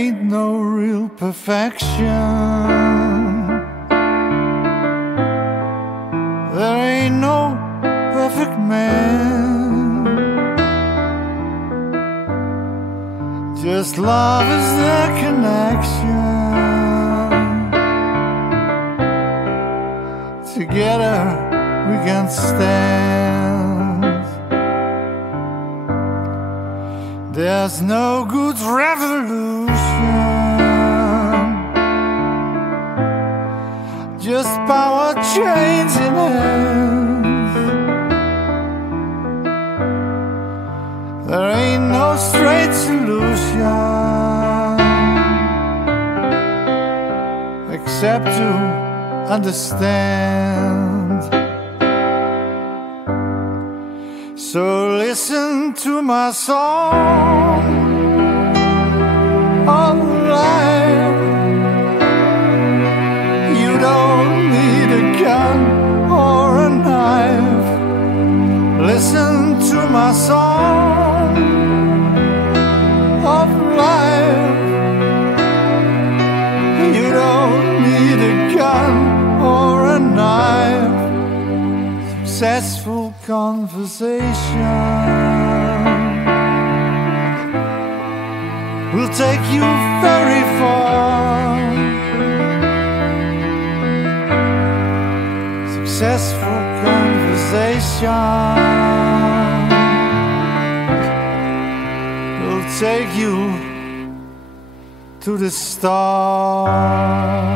ain't no real perfection. There ain't no perfect man. Just love is the connection. Together we can stand. There's no good revolution, just power chains in hands. There ain't no straight solution except to understand. So listen to my song of life. You don't need a gun or a knife. Listen to my song of life. You don't need a gun or a knife. Successful conversation will take you very far. Successful conversation will take you to the stars.